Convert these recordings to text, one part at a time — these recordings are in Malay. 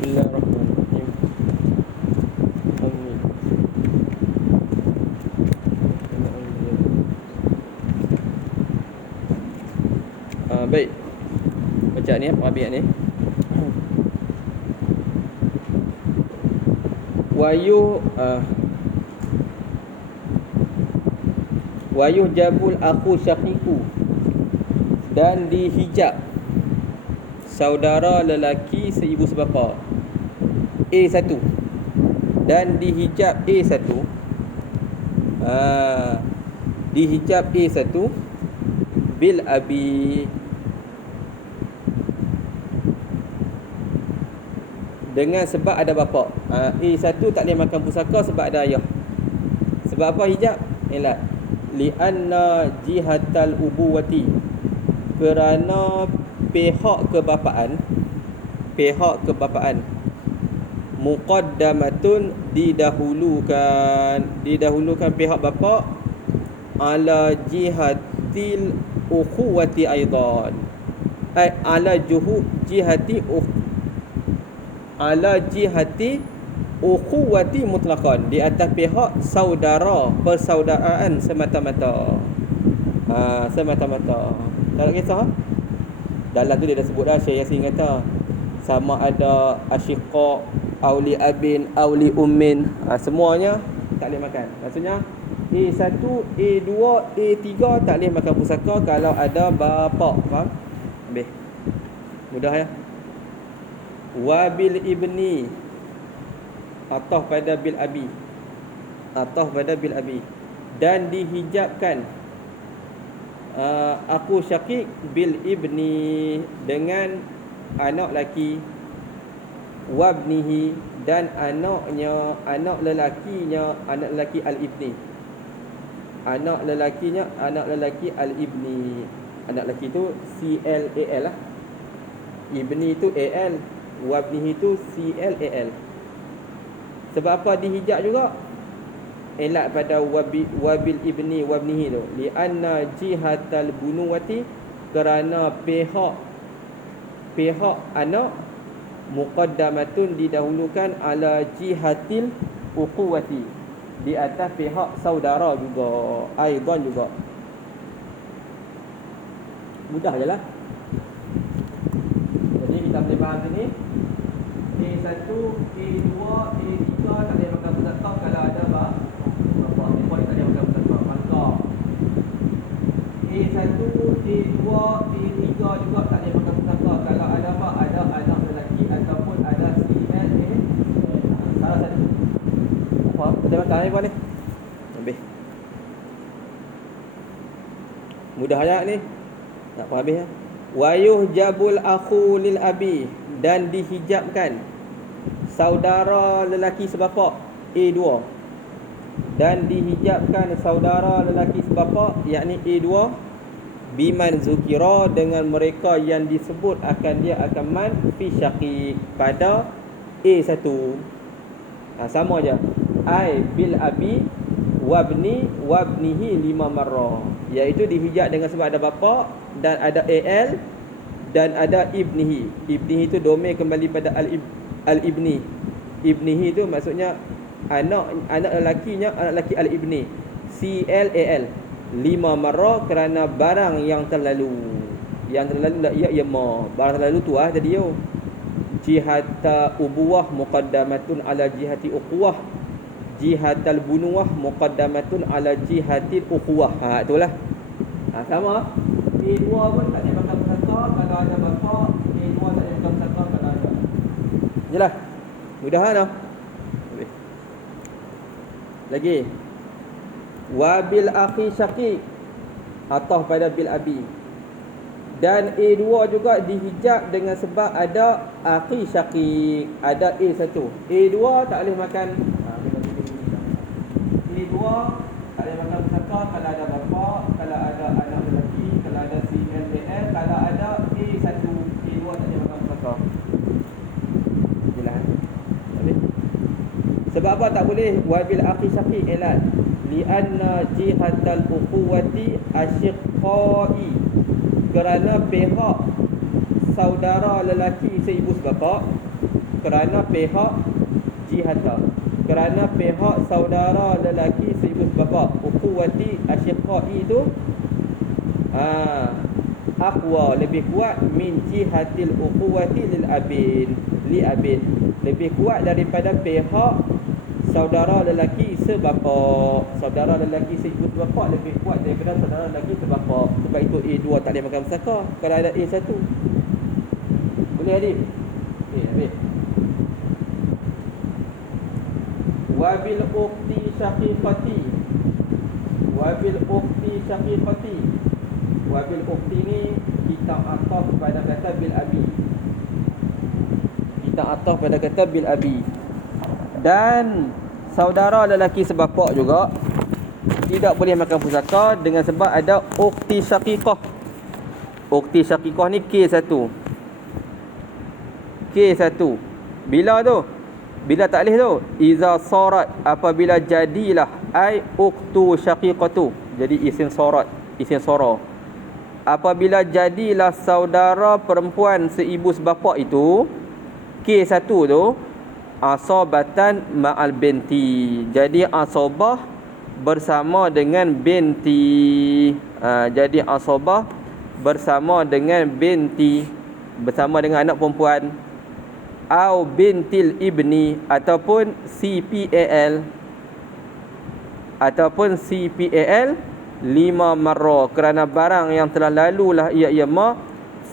Bismillahirrahmanirrahim. Amin. Baik. Baca ni apa abiyat ni? Wayuh jabul aku syaqiku, dan dihijab saudara lelaki seibu sebapa. A1. Dan dihijab A1. Dihijab A1 bil abi, dengan sebab ada bapa. A1 tak boleh makan pusaka sebab ada ayah. Sebab apa hijab? Ialah li'anna jihatal ubuwati, kerana pihak kebapaan muqaddamatun, didahulukan pihak bapa ala jihatil ukhuwati aidan, ala jihati ukhuwati mutlaqan, di atas pihak persaudaraan semata-mata. Semata-mata. Tak ada kisah. Dalam tu dia dah sebut dah, Syekh Yasin kata sama ada asyiqa, auli abin, auli ummin, semuanya tak boleh makan. Maksudnya A1, A2, A3 tak boleh makan pusaka kalau ada bapa. Faham? Habis. Mudah ya. Wabil ibni, atau pada bil abi, dan dihijabkan aku syakik bil ibni, dengan anak laki, wabnihi, dan anak lelaki al-ibni, anak lelaki al-ibni. Anak lelaki tu CLAL lah, ibni tu AL, wabnihi tu CLAL. Sebab apa dihijab juga? Elak pada wabil ibni wabnihi tu, li'anna jihatal bunuwati, kerana pihak anak muqaddamatun, didahulukan ala jihatil ukhuwati, di atas pihak saudara juga, aidan juga. Mudah je lah. Jadi kita boleh faham sini A1, A2, A3 tak boleh makan pusaka kalau ada bapa. Mereka tak boleh makan pusaka. Maka A1, A2, A3 juga tak boleh makan pusaka kalau ada apa? Ada anak lelaki ataupun ada CLA. Salah satu. Apa? Boleh makan ni boleh. Habis. Mudah ayat ni. Tak apa habis ya. Wayuh jabul akhu lil abi, dan dihijabkan saudara lelaki sebapa A2, dan dihijabkan saudara lelaki sebapa, yakni A2, biman zukira, dengan mereka yang disebut akan dia akan man fi syaqiq, pada A1. Sama je. Ai bil abi wabnihi 5 marrah, iaitu dihijab dengan sebab ada bapa dan ada AL dan ada ibnihi. Ibnihi itu domain kembali pada al-ibni. Ibnihi itu maksudnya anak lelakinya, anak lelaki al-ibni. CLAL 5 marrah, kerana barang yang terlalu la ya ma, barang terlalu tu jadi yo. Jihata ubuwah muqaddamatun ala jihati uquwah, jihatal bunuwah muqaddamatun ala jihatil ukhuwah. Itulah. Sama. A2 pun tak boleh makan pusaka kalau ada bapa, A2 tak boleh makan pusaka kalau ada. Jelas? Mudah tak? Lagi. Wabil akhi syaqiq, atau pada bil abi. Dan A2 juga dihijab dengan sebab ada akhi syaqiq, ada A1. A2 tak boleh makan A2 tak boleh makan pusaka kalau ada bapa, kalau ada anak lelaki, kalau ada CLAL, kalau ada A1. A2 tak boleh makan pusaka. Jelas. Habis. Sebab apa tak boleh? Wabil akhi syaqiq elad li'anna jihatal ukhuwati asyiqai, kerana pihak saudara lelaki seibu sebapa kerana pihak jihata, kerana pihak saudara lelaki seibu sebapa. Ukhuwati asyiqai itu aqwa, lebih kuat min jihatil ukhuwati lil abin, li abin, lebih kuat daripada pihak saudara lelaki sebapa. Saudara lelaki seibu sebapa lebih kuat daripada saudara lelaki sebapa. Sebab itu A2 tak boleh makan pusaka kalau ada A1. Boleh Adib? Habis. Wabil ukhti syaqiqati, wabil ukhti syaqiqati. Wabil ukhti ni kita ataf pada kata bil abi, kita ataf pada kata bil abi. Dan saudara lelaki sebapak juga tidak boleh makan pusaka dengan sebab ada ukhti syaqiqah. Ukhti syaqiqah ni K1. K1 bila tu? Bila taklif tu, iza sarat, apabila jadilah, ai ukhtu syaqiqatu, jadi isim sarat, isim sara. Apabila jadilah saudara perempuan seibu sebapak itu, K1 tu asabatan ma'al binti, jadi asabah bersama dengan binti. Jadi asabah bersama dengan binti, bersama dengan anak perempuan. Au bintil ibni, ataupun CPAL, ataupun CPAL 5 marrah, kerana barang yang telah lalulah ia ma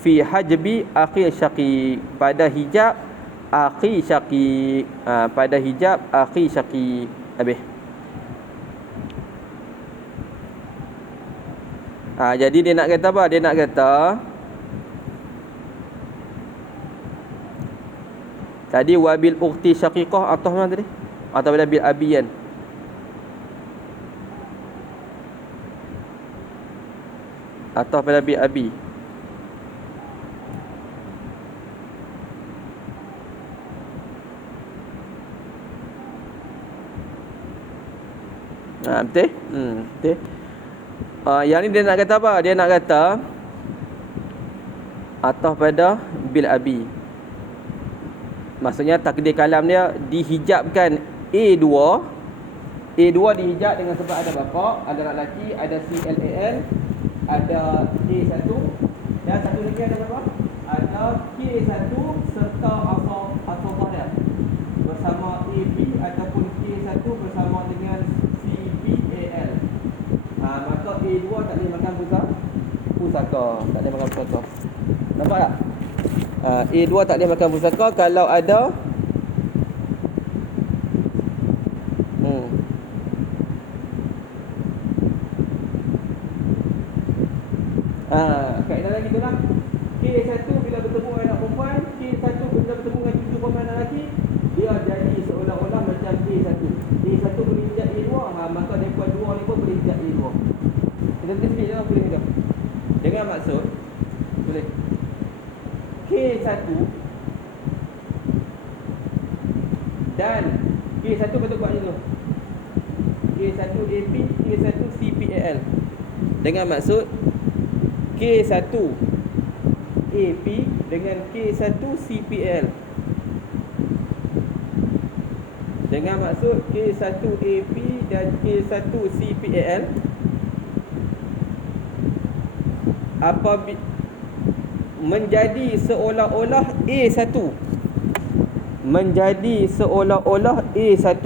fi hajbi akhi syaqiq, pada hijab akhi syaqiq, pada hijab akhi syaqiq. Habis. Jadi dia nak kata apa? Dia nak kata tadi wabil ukhti syaqiqah atau mana tadi? Atau bil abiyan. Atau pada bil abi. Betul? Betul. Yang ni dia nak kata apa? Dia nak kata atau pada bil abi. Maksudnya takdir kalam dia dihijabkan A2. A2 dihijab dengan sebab ada bapa, ada lelaki, ada CLAL, ada A1, dan satu lagi ada apa? Ada K1 serta asabah dia bersama AB ataupun K1 bersama dengan CPAL. Maka A2 tak boleh makan pusaka, tak boleh makan pusaka. Nampak tak? A2 tak boleh makan pusaka kalau ada kaedah lagi tu lah. K1 bila bertemu dengan anak perempuan, K1 bila bertemu dengan cucu perempuan anak lelaki, dia jadi seolah-olah macam A1. A1 boleh hijab A2, maka mereka dua ni pun boleh hijab A2. Kita tulis sikit je lah, boleh hijab. Dengan maksud boleh K1 dan K1 betul buat macam tu, K1 AP, K1 CPAL. Dengan maksud K1 AP dengan K1 CPL. Dengan maksud K1 AP dan K1 CPL apabila menjadi seolah-olah A1, menjadi seolah-olah A1,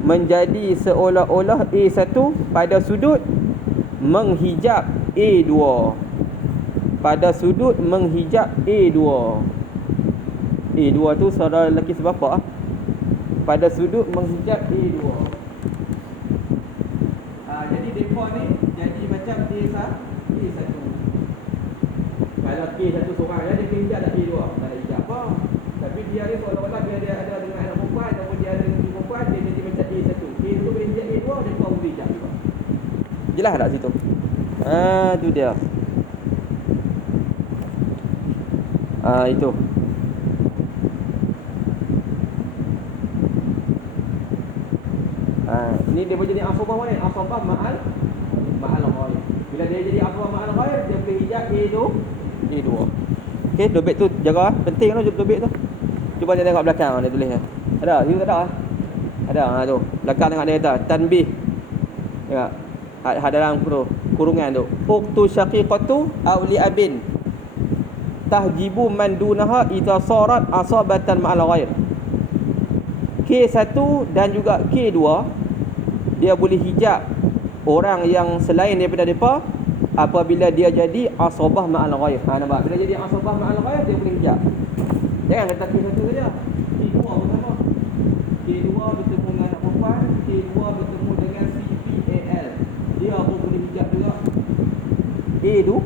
menjadi seolah-olah A1 pada sudut menghijab A2, pada sudut menghijab A2. A2 tu saudara lelaki sebapa, pada sudut menghijab A2. Jadi depa ni jadi macam A1. Kalau K1 seorang dia hijab tak A2, tak ada hijab apa. Tapi dia ni seolah-olah dia ada dengan anak perempuan ataupun dia ada dengan perempuan, dia jadi macam A1. A1 boleh hijab A2, depa boleh hijab juga. Jelas tak situ? Tu dia. Itu. Ini dia boleh jadi asabah mana? Asabah ma'al ghair. Bila dia jadi asabah ma'al ghair, dia boleh hijab A tu, A2. Okey, dobit tu jaga, penting tu dobit tu. Cuba dia tengok belakang dia tulis. Ada, you tak ada? Ada, tu. Belakang tengok dia kata tanbih. Tengok. Ada dalam kurungan tu. Uqtu syaqiqatu aw li abin. Tahjibu man dunaha idza sarat asabatan ma'al ghair. K1 dan juga K2 dia boleh hijab orang yang selain daripada depa apabila dia jadi asabah ma'al ghair. Nampak? Bila jadi asabah ma'al ghair dia boleh hijab. Jangan kata K1 saja. K2 pun sama. K2 bertemu dengan anak perempuan, K2 bertemu dengan CPAL. Dia pun boleh hijab juga. A tu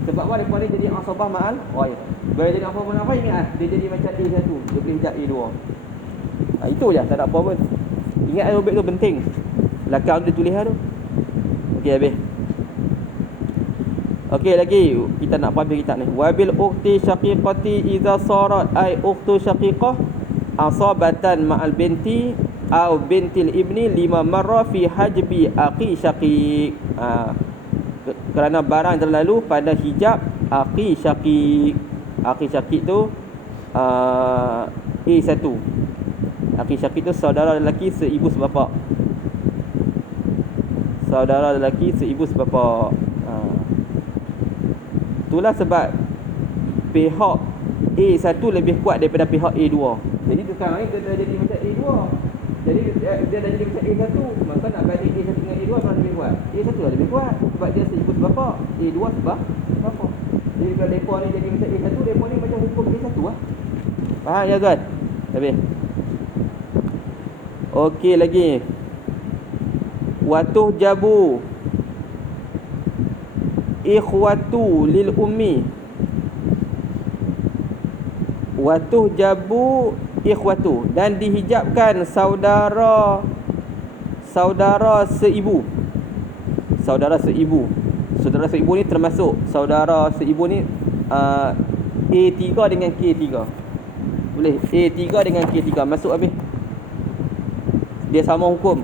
sebab apa depa ni jadi asabah ma'al ghair. Bila jadi asabah ma'al ghair ingat dia jadi macam A1, dia boleh hijab A2. Itu je, tak ada apa pun. Ingat robek tu penting. Belakang dia tulis tu. Okey habis. Okey lagi kita nak habis kitab ni. Wabil ukhti syaqiqati idza sarat ay ukhtu syaqiqah asabatan ma'al binti au bintil ibni 5 marra fi hajbi aqi syaqiq. Kerana barang terlalu pada hijab aqi syaqiq. Aqi syaqiq tu A1. Aqi syaqiq tu saudara lelaki seibu sebapa. Saudara lelaki seibu sebapa. Itulah sebab pihak A1 lebih kuat daripada pihak A2. Jadi sekarang ni dia dah jadi macam A2. Jadi dia dah jadi macam A1, maka nak banding A1 dengan A2 mana lebih kuat? A1 lah lebih kuat sebab dia seibu sebapa. A2 sebab apa? Jadi kalau depa ni jadi macam A1, depa ni macam hukum A1 lah. Faham ya tuan? Habis. Okey lagi. Watuh jabu ikhwatu lil ummi. Watuh jabu ikhwatu dan dihijabkan saudara seibu. Saudara seibu. Saudara seibu ni termasuk saudara seibu ni A3 dengan K3. Boleh A3 dengan K3 masuk habis. Dia sama hukum.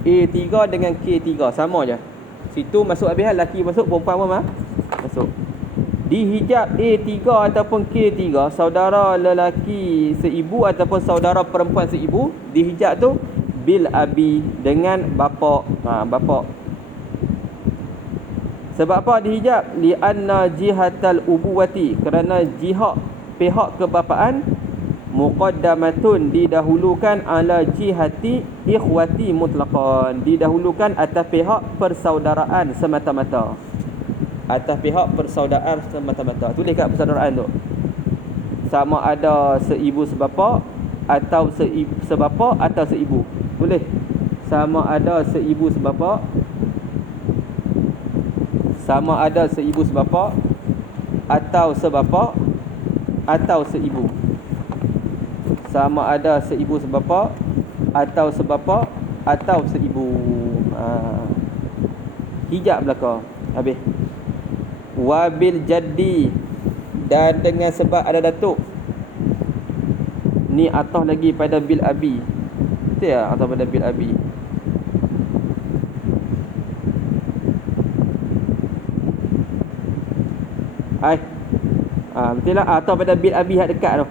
A3 dengan K3 sama je. Situ masuk habis, lelaki masuk, perempuan pun masuk. Dihijab A3 ataupun K3, saudara lelaki seibu ataupun saudara perempuan seibu, dihijab tu bil abi dengan bapa. Bapa. Sebab apa dihijab? Li anna jihatal ubuwati, kerana pihak kebapaan muqaddamatun didahulukan ala jihati ikhwati mutlaqan, didahulukan atas pihak persaudaraan semata-mata. Atas pihak persaudaraan semata-mata. Tulis kat persaudaraan tu. Sama ada seibu sebapa atau sebapa atau seibu. Boleh. Sama ada seibu sebapa. Sama ada seibu sebapa atau sebapa atau seibu. Sama ada seibu sebapa atau sebapa atau seibu. Hijab belaka. Habis. Wabil jaddi, dan dengan sebab ada datuk. Ni atas lagi pada bil abi. Betul tak atas pada bil abi? Betul lah atas pada bil abi hak dekat tu.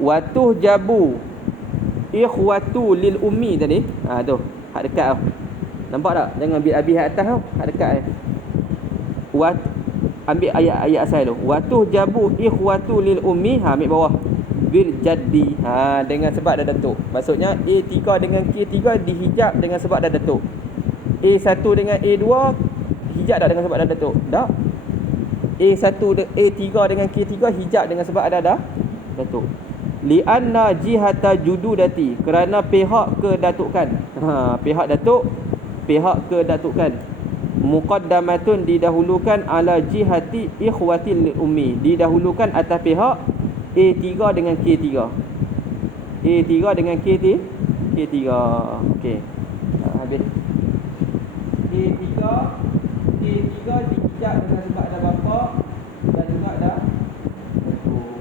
Watuh jabu ikhwatu lil ummi tadi. Tu hak dekat tu. Nampak tak? Jangan bil abi hak atas tu, hak dekat ambil ayat asal tu. Watuh jabu ikhwatu lil ummi, ambil bawah. Bil jaddi. Dengan sebab ada datuk. Maksudnya A3 dengan K3 dihijab dengan sebab ada datuk. A1 dengan A2 hijab tak dengan sebab ada datuk? Tak. A3 dengan K3 hijab dengan sebab ada datuk. Lianna jihata jududati, kerana pihak kedatukan. Pihak datuk, pihak kedatukan. Muqaddamatun didahulukan ala jihati ikhwatil ummi, didahulukan atas pihak A3 dengan K3. A3 dengan K3. Okey. Habis. A3 K3 dihijab dengan sebab ada bapa dan juga ada datuk.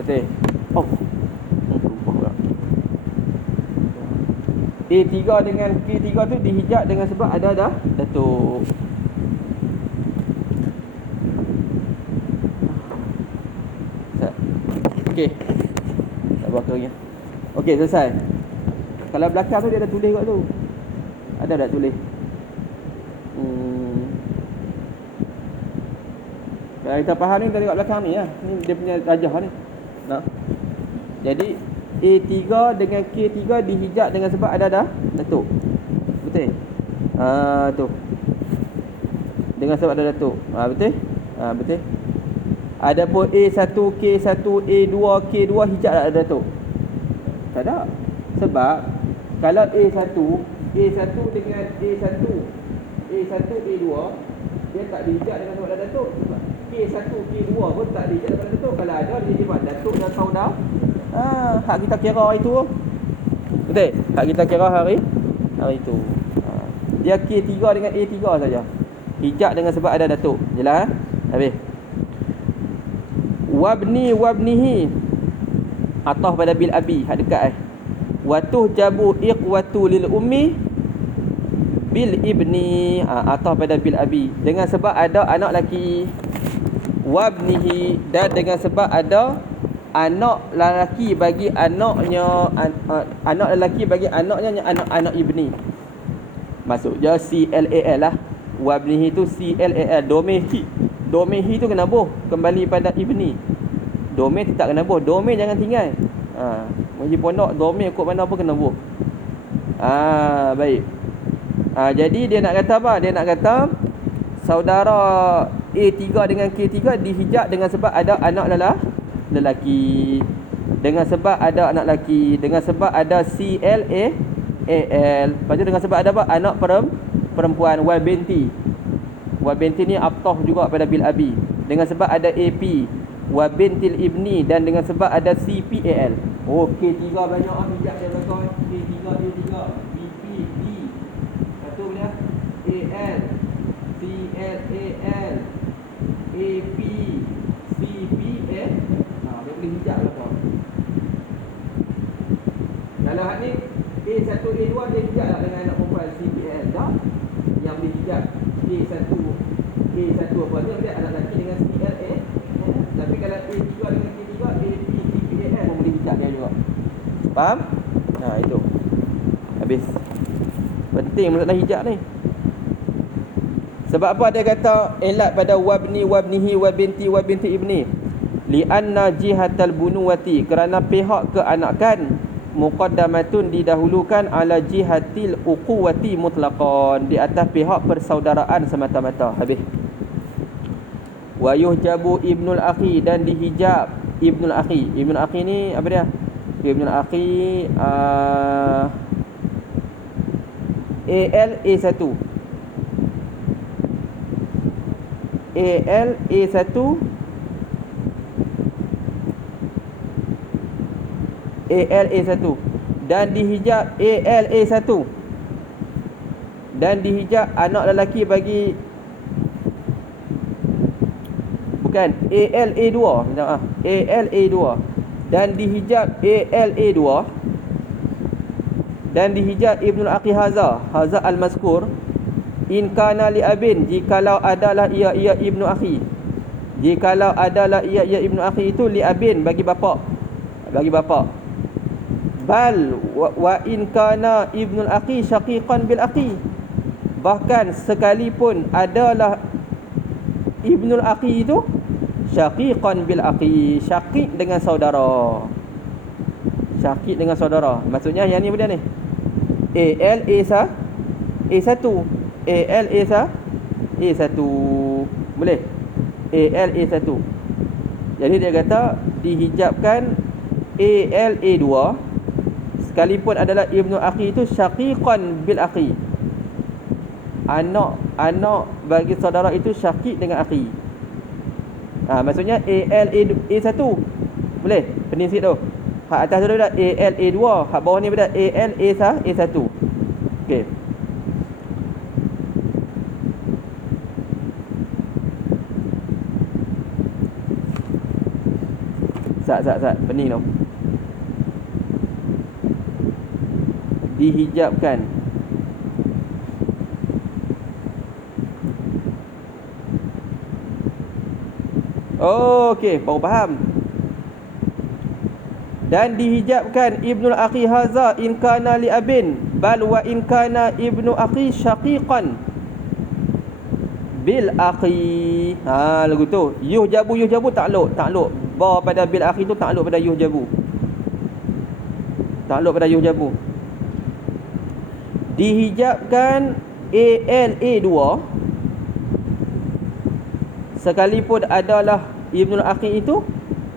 Betul. A3 dengan K3 tu dihijab dengan sebab ada datuk. Okey. Tak buat lagi. Okey, selesai. Kalau belakang tu dia ada tulis kat tu. Ada tak tulis? Kalau kita faham ni, kita tengok belakang ni lah. Ni dia punya rajah ni. Nah. Jadi A3 dengan K3 dihijab dengan sebab ada dah datuk. Betul? Tu. Dengan sebab ada datuk. Betul? Betul. Adapun A1, K1, A2, K2 hijab tak ada datuk? Tak ada. Sebab kalau A1 dengan A1, A2 dia tak dihijab dengan sebab ada datuk. Sebab K1, K2 pun tak dihijab dengan datuk. Kalau ada dia jemaah datuk dan saudara. Hak kita kira hari tu. Betul? Hak kita kira hari tu. Dia K3 dengan A3 saja. Hijab dengan sebab ada datuk. Jelas? Habis. Wabnihi atah pada bil abi, hak dekat wa tuhjabu iqwatu lil ummi bil ibni, atah pada bil abi dengan sebab ada anak lelaki, wabnihi dan dengan sebab ada anak lelaki bagi anaknya, anak lelaki bagi anaknya anak ibni. Maksud je CLAL lah. Wabnihi tu CLAL, domehi tu kena boh kembali pada ibni. Domain tu tak kena boh, domain jangan tinggal. Mengaji pondok domain kod mana pun kena boh. Baik. Jadi dia nak kata apa? Dia nak kata saudara A3 dengan K3 dihijab dengan sebab ada anak lelaki. Dengan sebab ada anak lelaki, dengan sebab ada CLAL. Lepas tu dengan sebab ada apa? Anak perempuan wal binti. Wal binti ni abtah juga pada bil abi. Dengan sebab ada AP wa bintil ibni dan dengan sebab ada CPAL. K3 banyak hijab dia belakang. K3 A3 BP D. Satu dia AL CLAL AP CPAL. Dia boleh hijab belakang. Kalau hak ni A1 A2 dia hijab tak dengan anak perempuan CPAL dah. Yang boleh hijab A1 apa tu dia anak lelaki dengan CLA. Tapi kalau A3 dengan K3 AP CPAL pun boleh hijab dia juga. Faham? Itu. Habis. Penting masalah hijab ni. Sebab apa dia kata elat pada wabnihi wabinti ibni? Li'anna jihatal bunuwati, kerana pihak keanakan muqaddamatun didahulukan ala jihatil uquwati mutlaqan, di atas pihak persaudaraan semata-mata. Habis. Wa yuhjabu ibnul akhi, dan dihijab ibnul akhi. Ibnul akhi ni apa dia? Ibnul akhi AL A1 AL A1 AL A1 dan dihijab AL A1 dan dihijab anak lelaki bagi bukan AL A2 AL A2 dan dihijab AL A2 dan dihijab ibnul akhi haza al-mazkur in kana li abin, jikalau adalah ia ibnu akhi, jikalau adalah ia ibnu akhi itu li abin bagi bapa bal wa in kana ibnul akhi syaqiqan bil akhi, bahkan sekalipun adalah ibnul akhi itu syaqiqan bil akhi, syaqiq dengan saudara. Syaqiq dengan saudara. Maksudnya yang ni apa dia ni? AL A1 AL A1 boleh? AL A1. Jadi dia kata dihijabkan AL A2 sekalipun adalah ibnu akhi itu syaqiqan bil akhi. Anak bagi saudara itu syaqiq dengan akhi. Maksudnya AL A1 boleh? Pening sikit tu. Hak atas tu dah AL A2, hak bawah ni pada AL A1. Okey. Sat pening tu. Dihijabkan okey, baru faham. dan dihijabkan ibnu akhi haza in kana li abin bal wa in kana ibnu akhi syaqiqan bil akhi. Lagu tu yuhjabu takluk ba pada bil akhi tu takluk pada yuhjabu, takluk pada yuhjabu. Dihijabkan ALA2 sekalipun adalah ibnu akhi itu,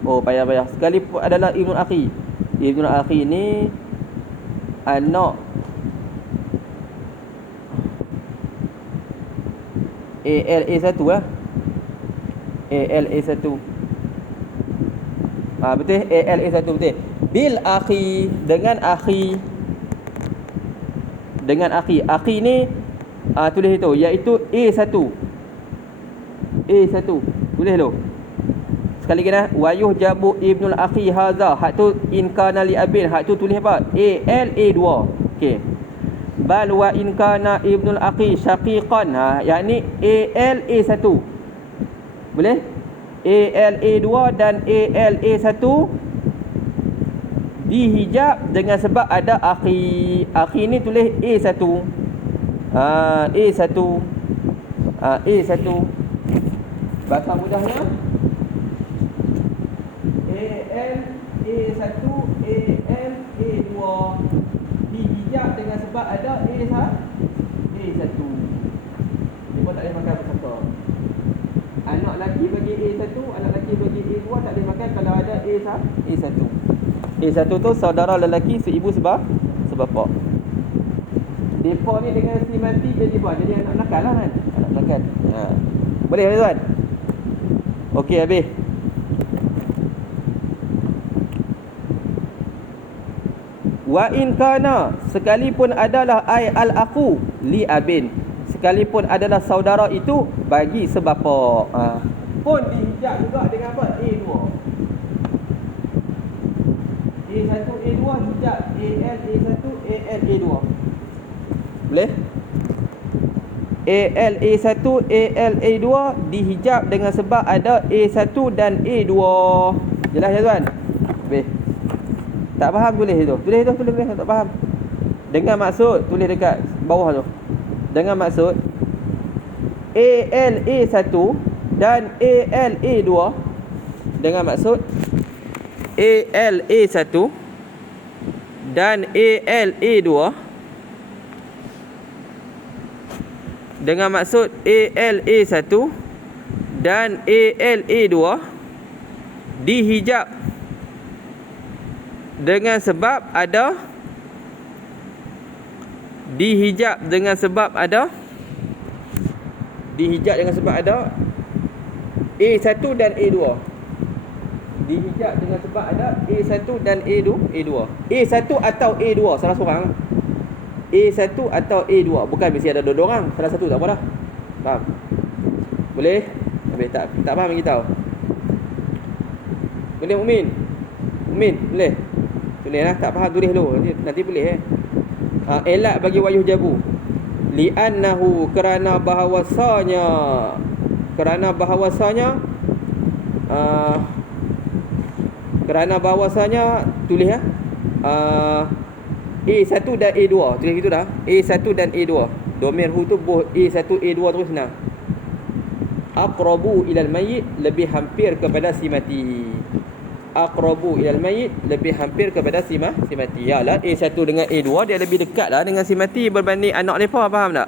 payah sekalipun adalah ibnu akhi. Ibnu akhi ni anak ALA1 lah. ALA1 betul, ALA1 betul. Bil akhi, dengan akhi, dengan akhi. Akhi ni tulis itu, iaitu A1. Tulis dulu sekali kena. Wa yuhjabu ibnul akhi hadza, hak tu in kana li abin, hak tu tulis apa? ALA2. okey. Bal wa in kana ibnul akhi syaqiqan, yakni ALA1. boleh? ALA2 dan ALA1 dihijab dengan sebab ada akhi. Akhi ni tulis A1. A1. A1. Bahasa mudahnya A1 ALA2 dihijab dengan sebab ada A1. Dia pun tak boleh makan bersama. Anak lelaki bagi A1, anak lelaki bagi A2 tak boleh makan kalau ada A1. A1 tu saudara lelaki seibu sebapak. Depa ni dengan si mati jadi apa? Jadi anak nakal lah kan? Anak nakal. Boleh tuan? Okey, habis. Wa in kana, sekalipun adalah ai al aqu li abin, sekalipun adalah saudara itu bagi sebapak, pun dihijab juga dengan apa? A2. A1 A2 hijab ALA1 ALA2. Boleh? ALA1 ALA2 dihijab dengan sebab ada A1 dan A2. Jelas ya tuan? Habis. Tak faham tulis itu. Tulis tak faham. Dengan maksud tulis dekat bawah tu. Dengan maksud ALA1 dan ALA2, dengan maksud ALA1 dan ALA2, dengan maksud ALA1 dan ALA2 dihijab dengan sebab ada A1 dan A2. Dihijab dengan sebab ada A1 dan A2. A1 atau A2 salah seorang. A1 atau A2, bukan mesti ada dua orang. Salah satu tak apa dah. Faham? Boleh? Habis tak faham bagi tahu. Boleh Mukmin? Mukmin boleh? Tulis lah, tak faham tulis dulu. Nanti boleh elak bagi wayuh jabu. Li'annahu, kerana bahawasanya tulis A1 dan A2. Tulis gitu dah. A1 dan A2. Domir hu tu A1 A2 terus senang. Aqrabu ilal mayyit, lebih hampir kepada si mati. Aqrabu ilal mayyit, lebih hampir kepada si mati. Yalah, A1 dengan A2 dia lebih dekat lah dengan si mati berbanding anak mereka, faham tak?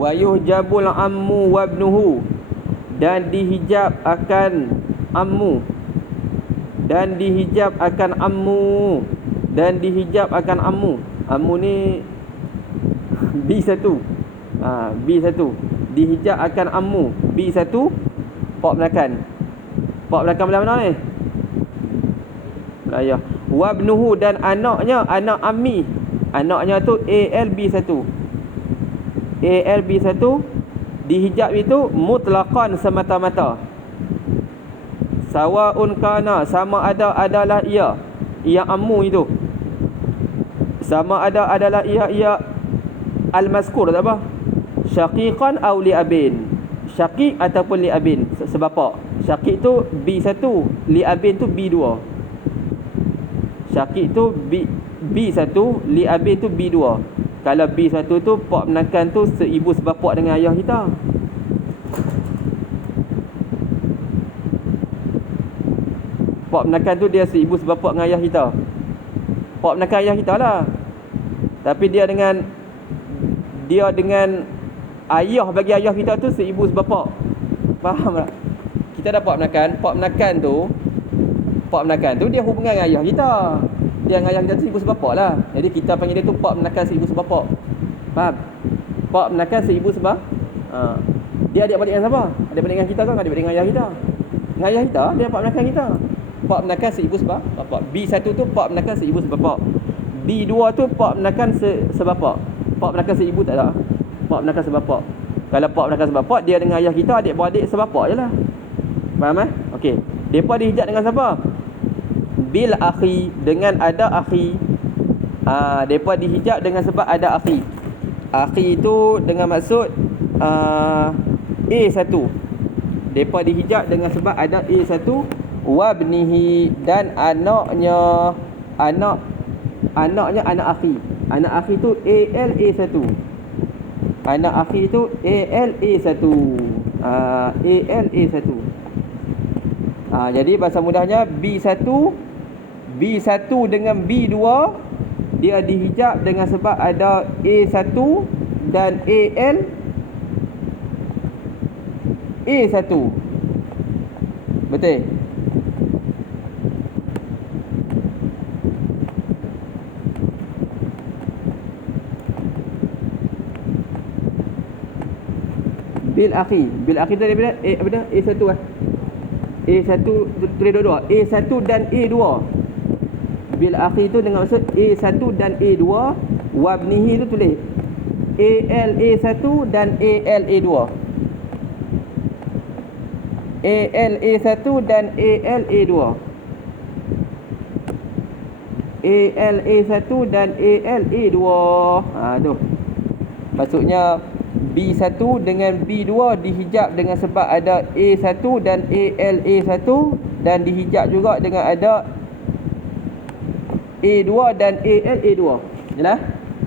Wa yuhjabul ammu wabnuhu, dan dihijab akan ammu, dan dihijab akan ammu, dan dihijab akan ammu. Ammu ni B1. B1 dihijab akan ammu. B1 pak belakang. Pak belakang belah mana ni? Ayah. Wabnuhu, dan anaknya, anak ammi. Anaknya tu ALB1. ALB1 dihijab itu mutlaqan, semata-mata. Sawaun kana, sama ada adalah ia. yang ammu itu. Sama ada adalah ia al-mazkur tak apa? Syaqiqan aw li abin. Syaqiq ataupun li abin, sebapak. Syaqiq tu B1, li abin tu B2. Syaqiq tu B1, li abin tu B2. Kalau B1 tu pak menakan tu seibu sebapak dengan ayah kita. Pak menakan tu dia seibu sebapak dengan ayah kita. Pak menakan ayah kita lah. Tapi dia dengan ayah bagi ayah kita tu seibu sebapak. Faham tak? Kita dah pak menakan. Pak menakan tu dia hubungan dengan ayah kita. Dia dengan ayah kita tu seibu sebapak lah. Jadi kita panggil dia tu pak menakan seibu sebapak. Faham? Pak menakan seibu sebab dia adik-beradik dengan siapa? Adik-beradik dengan kita kan? Adik-beradik dengan ayah kita. Dengan ayah kita, dia pak menakan kita. Pak menakan seibu sebapak. B1 tu pak menakan seibu sebapak. B2 tu pak menakan sebapak. Pak menakan seibu tak ada. Pak menakan sebapak. Kalau pak menakan sebapak, dia dengan ayah kita adik-beradik sebapak je lah. Faham eh? Okey. Depa dihijab dengan siapa? Bil akhi, dengan ada akhi. Depa dihijab dengan sebab ada akhi. Akhi itu dengan maksud A1. Depa dihijab dengan sebab ada A1 wabnihi, dan anaknya anak akhi. Anak akhi tu AL A1. Anak akhi tu AL A1. AL A1. Jadi bahasa mudahnya B1 dengan B2 dia dihijab dengan sebab ada A1 dan AL A1. Betul? Bil akhi tu daripada apa dah? A1 lah. A1 tulis dua-dua. A1 dan A2. Bil akhi tu dengan maksud A1 dan A2. Wabnihi tu tulis AL A1 dan AL A2. AL A1 dan AL A2. AL A1 dan AL A2. Tu. Maksudnya B1 dengan B2 dihijab dengan sebab ada A1 dan AL A1, dan dihijab juga dengan ada A2 dan AL A2. Jelas?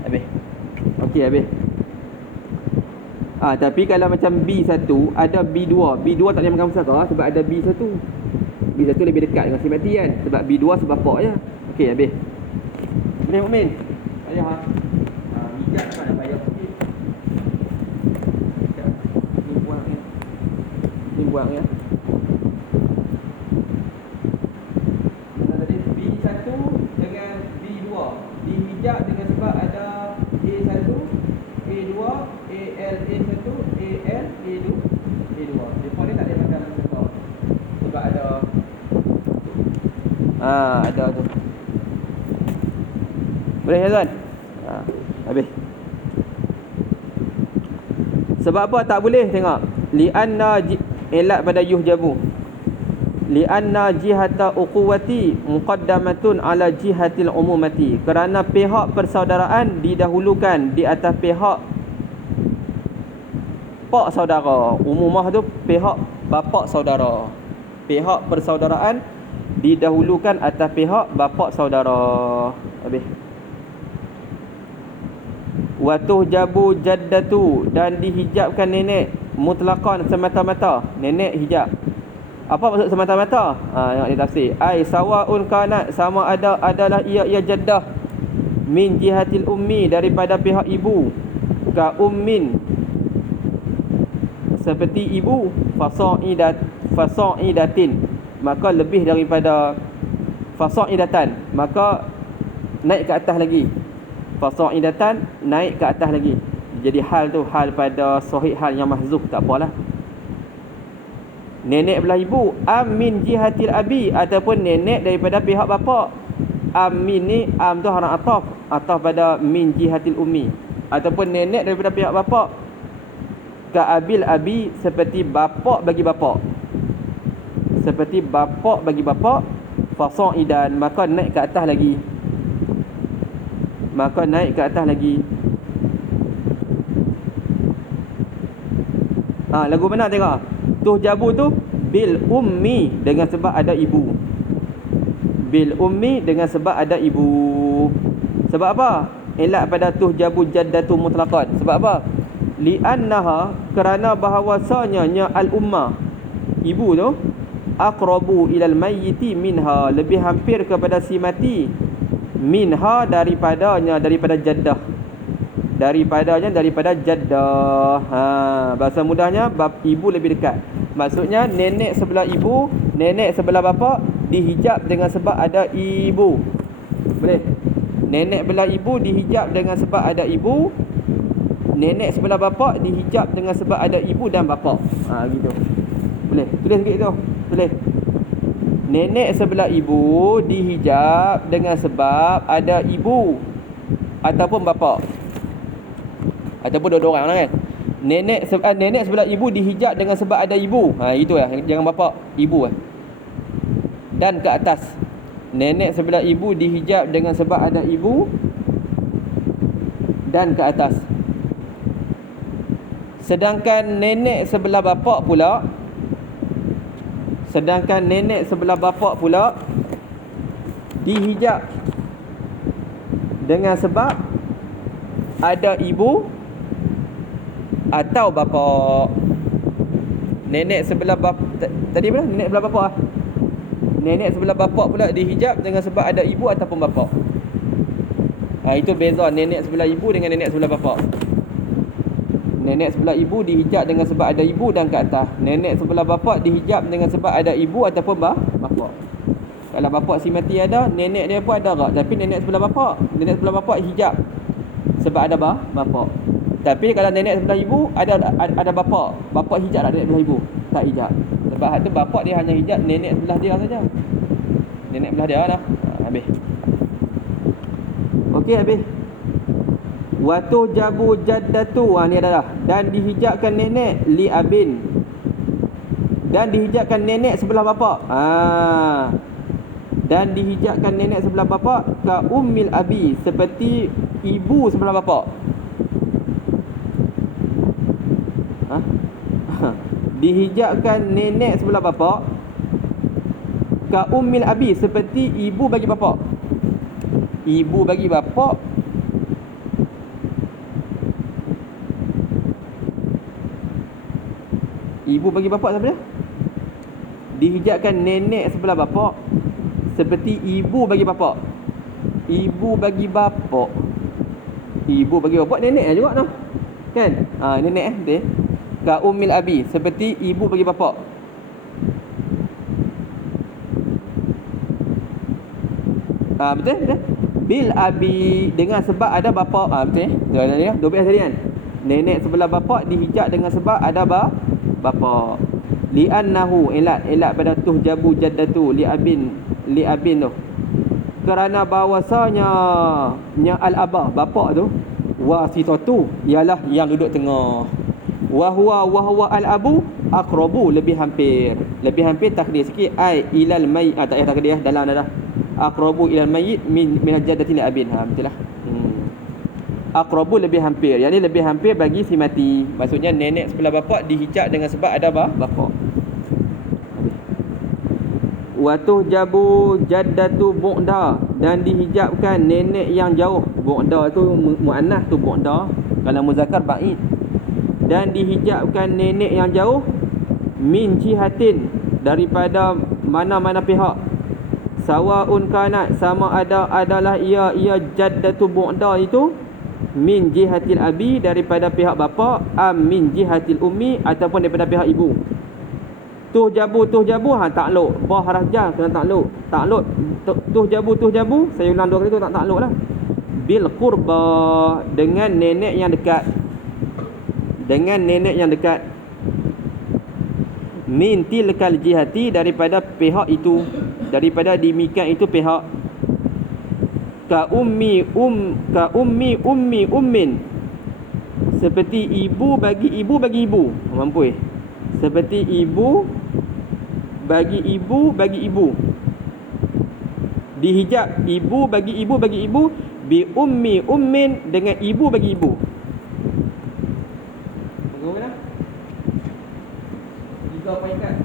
Habis. Okey, habis. Tapi kalau macam B1 ada B2. B2 tak boleh makan pusaka sebab ada B1. B1 lebih dekat dengan si mati kan. Sebab B2 sebapak je. Okey, habis. Boleh mukmin? Ayah ha. Hijab tak nak payah. Buang ya. Tadi B1 dengan B2 dihijab dengan sebab ada A1, A2, AL A1, AL A2, A2. Depa ni tak ada makan sebab ada ada tu. Boleh ya tuan? Habis. Sebab apa tak boleh tengok? Li'anna elat pada yuhjabu, li'anna jihata uquwati muqaddamatun ala jihatil umumati, kerana pihak persaudaraan didahulukan di atas pihak pak saudara. Umumah tu pihak bapa saudara. Pihak persaudaraan didahulukan atas pihak bapa saudara. Habis. Wa tuhjabu jaddatu, dan dihijabkan nenek mutlaqan, semata-mata. Nenek hijab. Apa maksud semata-mata? Tengok dia tafsir. Ai sawaun kanat, sama ada adalah ia jaddah, min jihatil ummi, daripada pihak ibu, ka ummin, seperti ibu, fasaidatin, maka lebih daripada fasaidatan, maka naik ke atas lagi. Fasaidatan, naik ke atas lagi. Jadi hal tu hal pada sahih, hal yang mahzuf, tak apalah. Nenek belah ibu, min jihatil abi, ataupun nenek daripada pihak bapa. Min ni tu harap ataf pada min jihatil ummi, ataupun nenek daripada pihak bapa. Ka abil abi, seperti bapa bagi bapa. Seperti bapa bagi bapa. fasa'idan, maka naik ke atas lagi. Lagu mana tengok? Tuhjabu tu bil ummi, dengan sebab ada ibu. Bil ummi, dengan sebab ada ibu. Sebab apa? Elak pada tuhjabu jaddatu mutlaqan. Sebab apa? Li'annaha, kerana bahawasanya nya al-ummah, ibu tu, aqrabu ilal mayyiti minha, lebih hampir kepada si mati, minha, daripada jaddah. Daripada jaddah. Bahasa mudahnya, ibu lebih dekat. Maksudnya nenek sebelah ibu, nenek sebelah bapa dihijab dengan sebab ada ibu. Boleh? Nenek belah ibu dihijab dengan sebab ada ibu. Nenek sebelah bapa dihijab dengan sebab ada ibu dan bapa. Gitu. Boleh? Tulis sikit tu. Tulis. Nenek sebelah ibu dihijab dengan sebab ada ibu ataupun bapa. Ataupun dua-dua orang lah kan. Nenek sebelah ibu dihijab dengan sebab ada ibu. Itu lah. Jangan bapa, ibu lah. Dan ke atas. Nenek sebelah ibu dihijab dengan sebab ada ibu dan ke atas. Sedangkan nenek sebelah bapa pula dihijab dengan sebab ada ibu atau bapa. Nenek sebelah bapa tadi apa? Nenek sebelah bapa. Nenek sebelah bapa pula dihijab dengan sebab ada ibu ataupun bapa. Itu beza nenek sebelah ibu dengan nenek sebelah bapa. Nenek sebelah ibu dihijab dengan sebab ada ibu dan ke atas. Nenek sebelah bapa dihijab dengan sebab ada ibu ataupun bapa. Kalau bapa si mati ada, nenek dia pun ada tak? Tapi nenek sebelah bapa hijab sebab ada bapa. Tapi kalau nenek sebelah ibu ada bapa hijab tak nenek sebelah ibu? Tak hijab. Sebab tu bapa dia hanya hijab nenek sebelah dia saja. Nenek sebelah dia dah. Habis. Okey, habis. Wa tuhjabu jaddatu, ni adalah, dan dihijabkan nenek li abin, dan dihijabkan nenek sebelah bapa. Dan dihijabkan nenek sebelah bapa ka ummil abi, seperti ibu sebelah bapa. Dihijabkan nenek sebelah bapa ka ummil abi, seperti ibu bagi bapa. Ibu bagi bapa. Ibu bagi bapa siapa dia? Dihijabkan nenek sebelah bapa seperti ibu bagi bapa. Ibu bagi bapa. Ibu bagi bapa nenek juga noh. Kan? Nenek betul. Ka ummil abi, seperti ibu bagi bapa. Betul? Bil abi, dengan sebab ada bapa. Betul. Dua belas tadi kan. Nenek sebelah bapa dihijab dengan sebab ada bapa. Li'annahu, elak pada tuhjabu jaddatu li abin tu. Kerana bahawasanya al-abah, bapa tu, wasitatu, ialah yang duduk tengah. Wa huwa al-abu aqrabu, lebih hampir takdir sikit, ai ilal mayyit. Tak payah takdir dalam dah. Aqrabu ilal mayyit min jaddati li abin. Betul lah. Aqrabu, lebih hampir, yakni lebih hampir bagi si mati. Maksudnya nenek sebelah bapa dihijab dengan sebab ada bapa. Wa tuhjabu jaddatu bu'da, dan dihijabkan nenek yang jauh. Bu'da tu muannas, tu bu'da. Kalau muzakkar ba'id. Dan dihijabkan nenek yang jauh min jihatin, daripada mana-mana pihak. Sawaun kanat, sama adalah ia jaddatu bu'da itu min jihatil abi, daripada pihak bapa, min jihatil ummi, ataupun daripada pihak ibu. Tuhjabu takluk, bah rajah kena takluk. Tuhjabu, saya ulang dua kali tu, tak takluk lah. Bil qurba, dengan nenek yang dekat. Min tilkal jihati, daripada pihak itu, daripada demikian itu pihak. Ka ummi ummin, seperti ibu bagi ibu. Mampu seperti ibu bagi ibu. Dihijab ibu bagi ibu bagi ibu, bi ummi ummin dengan ibu bagi ibu. Bagaimana? Tiga poinkan.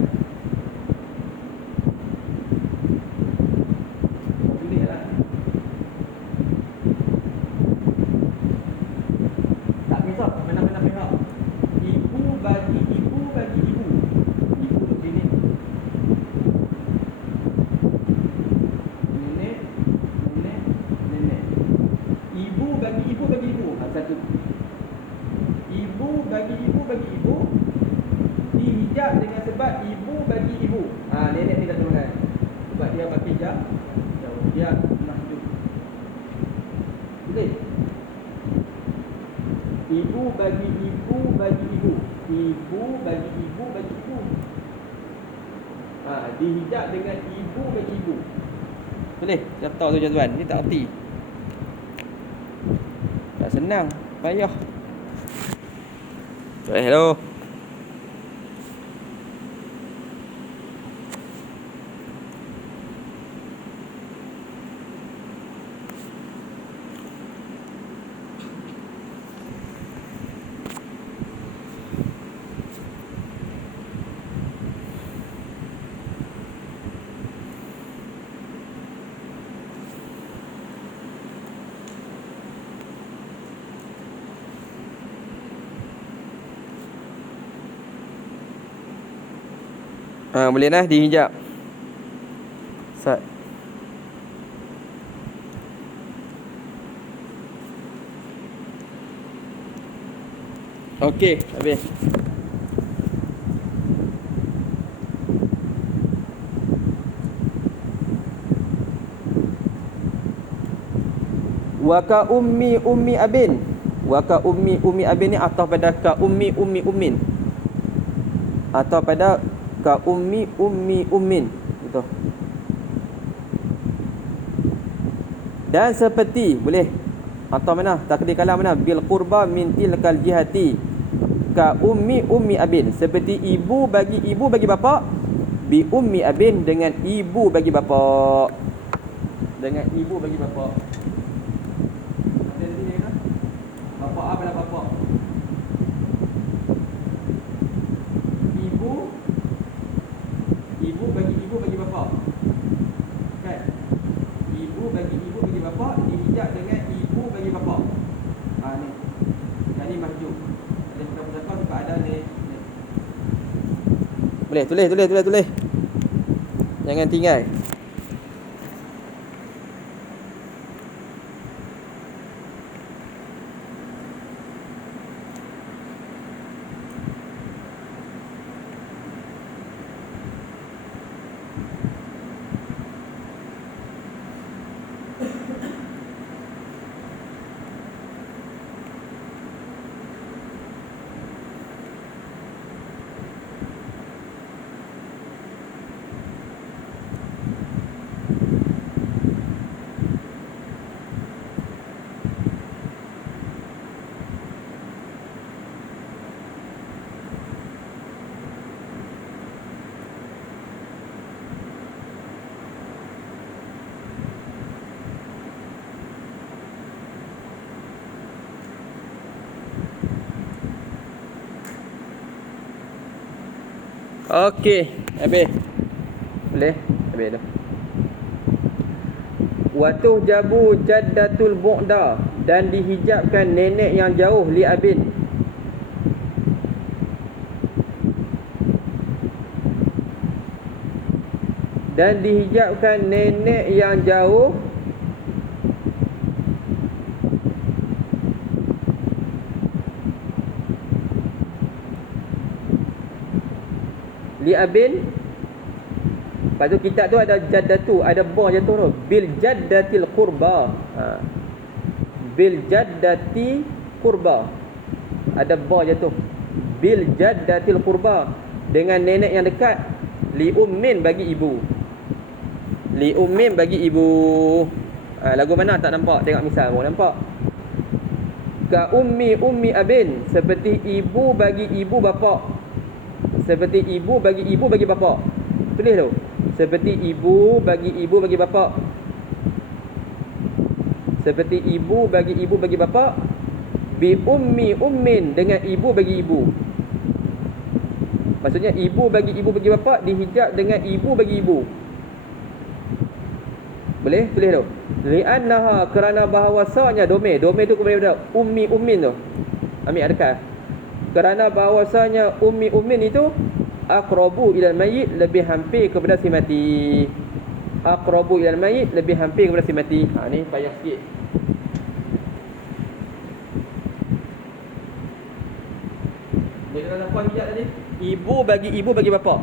Bolehlah. Tak kisah mana-mana pihak. Ibu bagi ibu bagi ibu. Ibu duduk sini. Nenek. Ibu bagi ibu bagi ibu. Satu. Ibu bagi ibu bagi ibu. Dihijab dengan sebab ibu bagi ibu. Nenek tidak turunkan. Sebab dia pakai hijab. Dia mahjub. Boleh? Ibu bagi ibu bagi ibu. Ibu bagi ibu bagi ibu. Dihijab dengan ibu bagi ibu. Boleh? Dah tahu tu tuan-tuan. Ni tak erti. Tak senang. Payah. Hello. Boleh dah dihijab. Sat. Okey, habis. Wa ka ummi ummi abin. Wa ka ummi ummi abin ni atau pada ka ummi ummi ummin. Atau pada ka ummi ummi ummin. Betul. Dan seperti boleh atau mana takdir kalam mana bil qurba min tilkal jihati ka ummi ummi abin, seperti ibu bagi bapa, bi ummi abin dengan ibu bagi bapa, dengan ibu bagi bapa. Ada di sini kan? Bapa adalah bapa. Ibu bagi bapa. Kan? Ibu bagi bapa dihijab dengan ibu bagi bapa. Ni. Yang ni mahjub. Ada muka-muka sebab ada ni. Boleh tulis. Jangan tinggal. Okey, habis. Boleh? Habis dah. Wa tuhjabu jaddatul bu'da, dan dihijabkan nenek yang jauh li abin. Dan dihijabkan nenek yang jauh li abin. Lepas tu kitab tu ada jaddatu, ada ba jatuh tu, bil jaddatil qurba. Bil jaddati qurba, ada ba jatuh, bil jaddatil qurba, dengan nenek yang dekat, li ummin bagi ibu, li ummin bagi ibu. Lagu mana tak nampak? Tengok misal baru nampak. Ka ummi ummi abin, seperti ibu bagi ibu bapa, seperti ibu bagi bapa. Tulis tu. Seperti ibu bagi bapa. Seperti ibu bagi bapa. Bi ummi ummin, dengan ibu bagi ibu. Maksudnya ibu bagi bapa dihijab dengan ibu bagi ibu. Boleh? Boleh tu. Li'annaha, kerana bahawasanya domain tu kepada ummi ummin tu. Ambil dekat. Kerana bahawasanya ummi ummin itu aqrabu ilal mayyit, lebih hampir kepada si mati. Aqrabu ilal mayyit, lebih hampir kepada si mati. Ni payah sikit. Dia kena nampak hijab tadi. Ibu bagi bapa.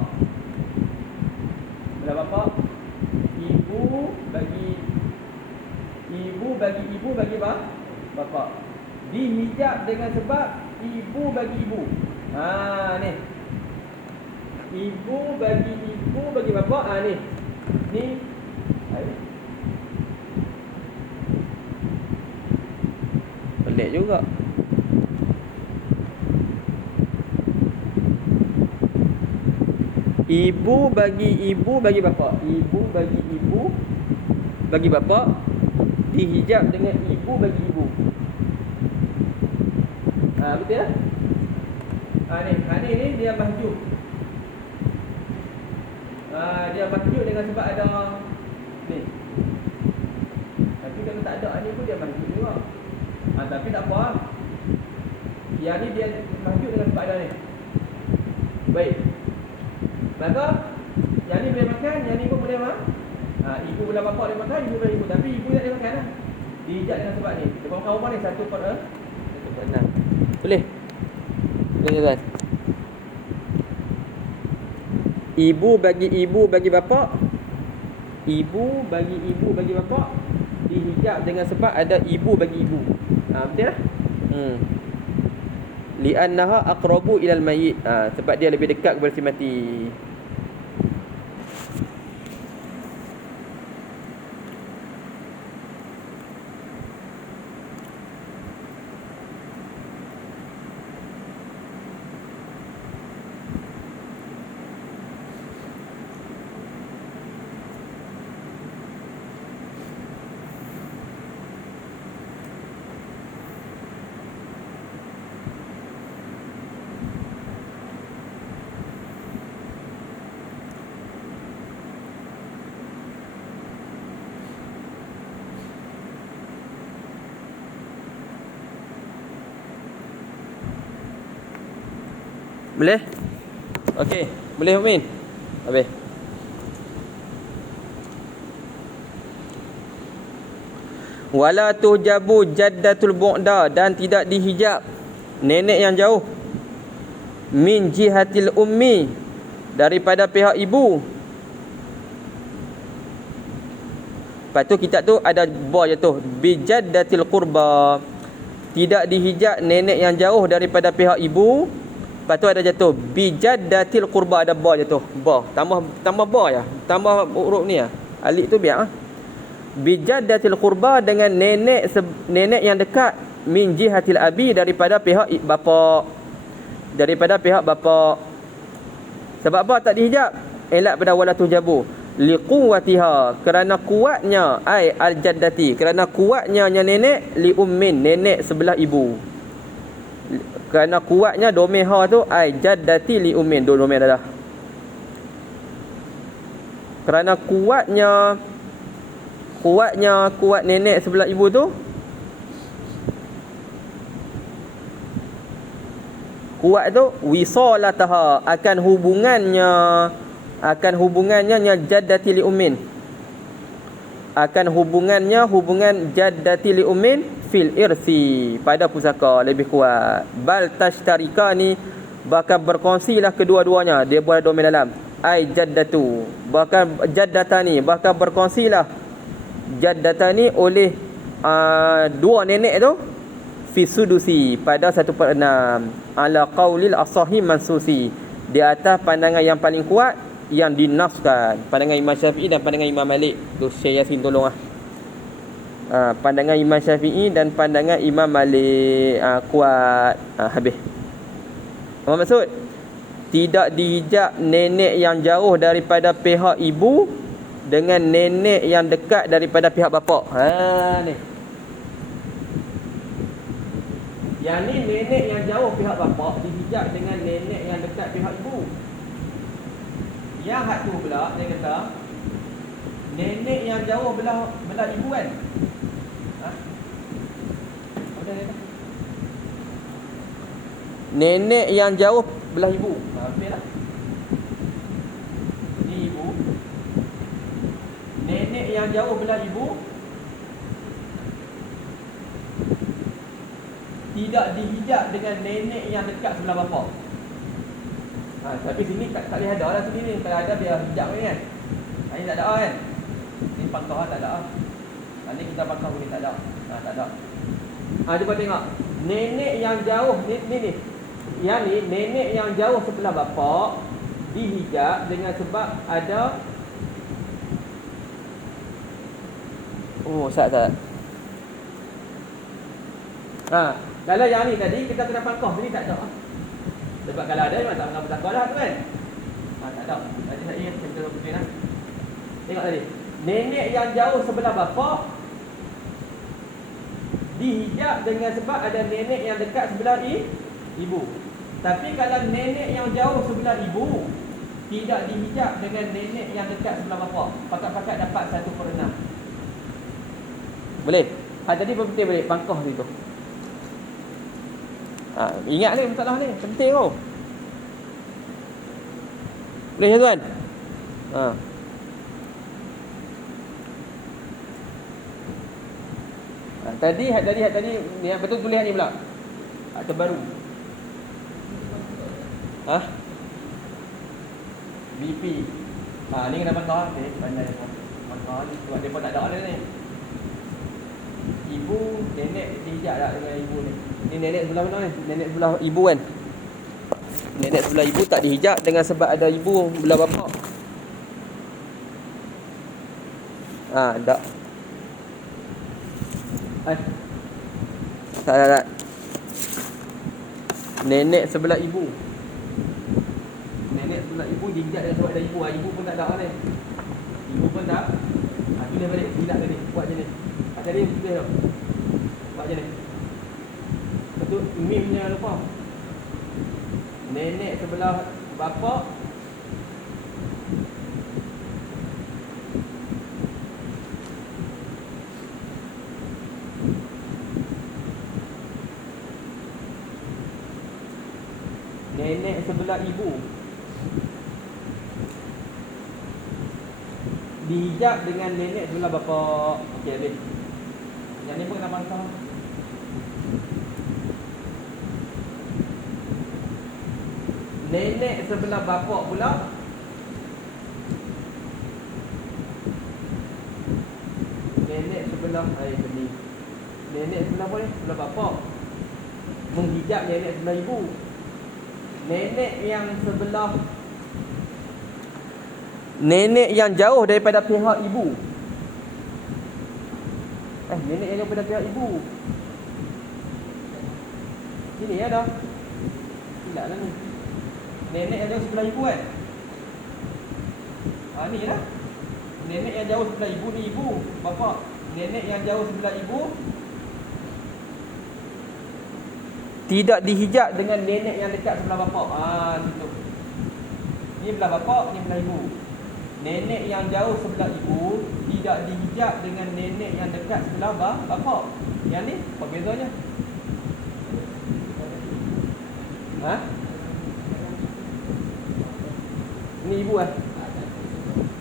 Bila bapa, ibu bagi bapa. Dihijab dengan sebab ibu bagi ibu. Ni. Ibu bagi bapa. Ni. Pelik juga. Ibu bagi bapa. Ibu bagi bapa dihijab dengan ibu bagi ibu. Betul tak? Ni dia mahjub. Dia mahjub dengan sebab ada ni. Tapi kalau tak ada ni pun dia mahjub juga. Tapi tak apa. Yang ni dia mahjub dengan sebab ada ni. Baik. Maka yang ni boleh makan, yang ni pun boleh makan. Ibu belah bapa boleh makan, ibu belah ibu. Tapi ibu tak boleh makan lah. Dihijab dengan sebab ni. Kawan-kawan ni 1/6. Boleh? Boleh kan? Ibu bagi bapa. Ibu bagi bapa dihijab dengan sebab ada ibu bagi ibu. Betul lah? Li'annaha aqrabu ilal mayyit. Sebab dia lebih dekat kepada si mati. Boleh? Okey, boleh Umin? Habis. Wala tuhjabu jaddatul bu'da, dan tidak dihijab nenek yang jauh, min jihatil ummi, daripada pihak ibu. Lepas tu kitab tu ada ba jatuh, bi jaddatil qurba, tidak dihijab nenek yang jauh daripada pihak ibu. Lepas tu ada jatuh bijaddatil qurba, ada ba jatuh. Ba tambah ba ya. Tambah huruf ni ya. Alif tu biar. Bijaddatil qurba, dengan nenek yang dekat, min jihatil abi, daripada pihak bapa. Daripada pihak bapa. Sebab apa tak dihijab? Elak pada wala tujabu. Liquwatiha, kerana kuatnya, ai aljaddati, kerana kuatnya nenek, li ummin, nenek sebelah ibu. Kerana kuatnya domain ha tu ai jaddati li ummin, domain dah. Kerana kuat nenek sebelah ibu tu, kuat tu wisalataha, akan hubungannya jaddati li ummin, akan hubungan jaddati li ummin fil irsi, pada pusaka lebih kuat. Bal tashtarikani, bahkan berkongsilah kedua-duanya. Dia buat domain dalam ai jaddatu, bahkan jaddatani, bahkan berkongsilah jaddatani oleh dua nenek tu fi sudusi, pada 1/6, ala qaulil asahi mansusi, di atas pandangan yang paling kuat yang dinaskan, pandangan Imam Syafi'i dan pandangan Imam Malik. Tu Syekh Yasin tolong pandangan Imam Syafi'i dan pandangan Imam Malik kuat. Habis. Apa maksud? Tidak dihijab nenek yang jauh daripada pihak ibu dengan nenek yang dekat daripada pihak bapa. Ni. Yang ni nenek yang jauh pihak bapa dihijab dengan nenek yang dekat pihak ibu. Yang hak tu pula dia kata nenek yang jauh belah ibu kan. Ha? Apa dia kata? Nenek yang jauh belah ibu. Ha, betul tak? Ni ibu. Nenek yang jauh belah ibu tidak dihijab dengan nenek yang dekat sebelah bapa. Ha, tapi sini tak boleh ada lah sini ni. Kalau ada biar hijab ni kan. Ini tak ada kan. Ni pangkah tak ada. Ni kita pangkah ni tak ada. Tak ada. Cuba tengok. Nenek yang jauh ni. Yang ni nenek yang jauh sebelah bapa dihijab dengan sebab ada tak. Kalau yang ni tadi kita kena pangkah, sini tak ada. Sebab kalau ada memang tak mengambil takwa lah tu kan. Tak ada. Tadi saya ingat kita betul lah. Tengok tadi. Nenek yang jauh sebelah bapa dihijab dengan sebab ada nenek yang dekat sebelah ibu. Tapi kalau nenek yang jauh sebelah ibu tidak dihijab dengan nenek yang dekat sebelah bapa, pakat-pakat dapat 1/6. Boleh? Tadi penting boleh pangkah situ. Ingat ni masalah ni, penting tau. Boleh ya tuan? Tadi ni yang betul tulis ni pula. Terbaru. BP. Ni kena pantau pandai pantau ni sebab depa tak ada ni. Ibu, nenek dihijab tak dengan ibu ni. Ni nenek sebelah mana ni? Nenek sebelah ibu kan. Nenek sebelah ibu tak dihijab dengan sebab ada ibu belah bapa. Tak. Tak. Nenek sebelah ibu. Nenek sebelah ibu dihijab dengan sebab ada ibu. Ibu pun tak ada ni. Ibu pun tak. Tulis balik. Hilak tadi. Buat je ni. Tadi tulis tau. Buat je ni. Betul. Meme jangan lupa. Nenek sebelah bapa nenek sebelah ibu dihijab dengan nenek sebelah bapa. Okey, habis. Yang ni pun kena pantau. Nenek sebelah bapa pula nenek sebelah benih. Nenek sebelah apa ni? Sebelah bapa menghijab nenek sebelah ibu. Nenek yang sebelah nenek yang jauh daripada pihak ibu. Nenek yang jauh daripada pihak ibu. Sini ada. Tidak lah ni. Nenek yang jauh sebelah ibu kan. Ni lah. Nenek yang jauh sebelah ibu ni ibu, bapa. Nenek yang jauh sebelah ibu tidak dihijab dengan nenek yang dekat sebelah bapa. Situ. Ni belah bapa, ni belah ibu. Nenek yang jauh sebelah ibu tidak dihijab dengan nenek yang dekat sebelah bapa. Yang ni apa bezanya? Ni ibu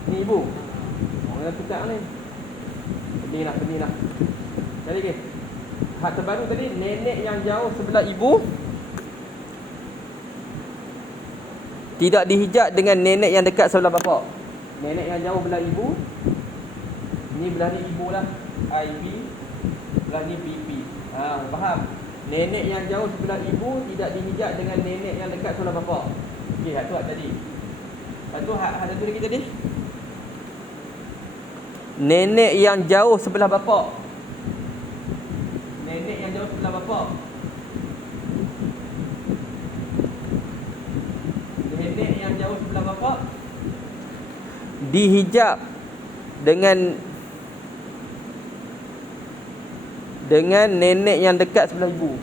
Ni ibu. Orang tukar ni. Pening lah. Jadi ke? Hak terbaru tadi, nenek yang jauh sebelah ibu tidak dihijab dengan nenek yang dekat sebelah bapa. Nenek yang jauh belah ibu. Ni belah ni ibu lah. IB. Belah ni BP. Faham? Nenek yang jauh sebelah ibu tidak dihijab dengan nenek yang dekat sebelah bapa. Okey, hak tu hak tadi. Hak tu hak ada tu lagi tadi. Nenek yang jauh sebelah bapa. Nenek yang jauh sebelah bapa. Nenek yang jauh sebelah bapa dihijab dengan nenek yang dekat sebelah ibu.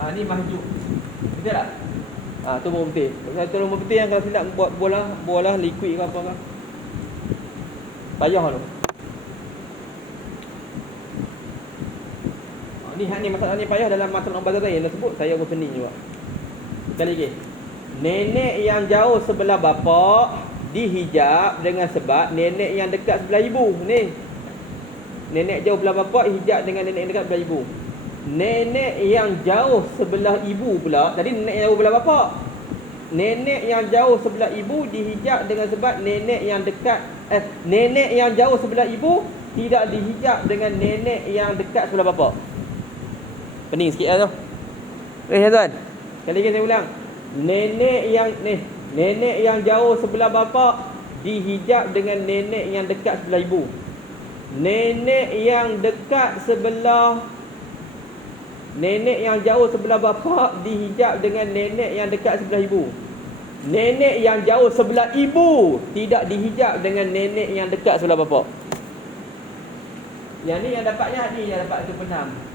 Ni mahjuk. Betul tak? Tu bawang putih. Satu bawang putih yang kalau silap buat bola liquid ke apa ke. Payah tu. Ni masalah ni payah dalam matan Al-Bazari yang dah sebut. Saya pun pening juga. Sekali lagi. Nenek yang jauh sebelah bapa dihijab dengan sebab nenek yang dekat sebelah ibu. Ni. Nenek jauh sebelah bapa hijab dengan nenek yang dekat sebelah ibu. Nenek yang jauh sebelah ibu pula. Tadi nenek yang jauh sebelah bapa. Nenek yang jauh sebelah ibu dihijab dengan sebab nenek yang dekat nenek yang jauh sebelah ibu tidak dihijab dengan nenek yang dekat sebelah bapa. Pening sikit lah tu. Tuan. Sekali lagi saya ulang. Nenek yang jauh sebelah bapa dihijab dengan nenek yang dekat sebelah ibu. Nenek yang jauh sebelah bapa dihijab dengan nenek yang dekat sebelah ibu. Nenek yang jauh sebelah ibu tidak dihijab dengan nenek yang dekat sebelah bapa. Yang ni yang dapatnya hadis yang dapat 1/6.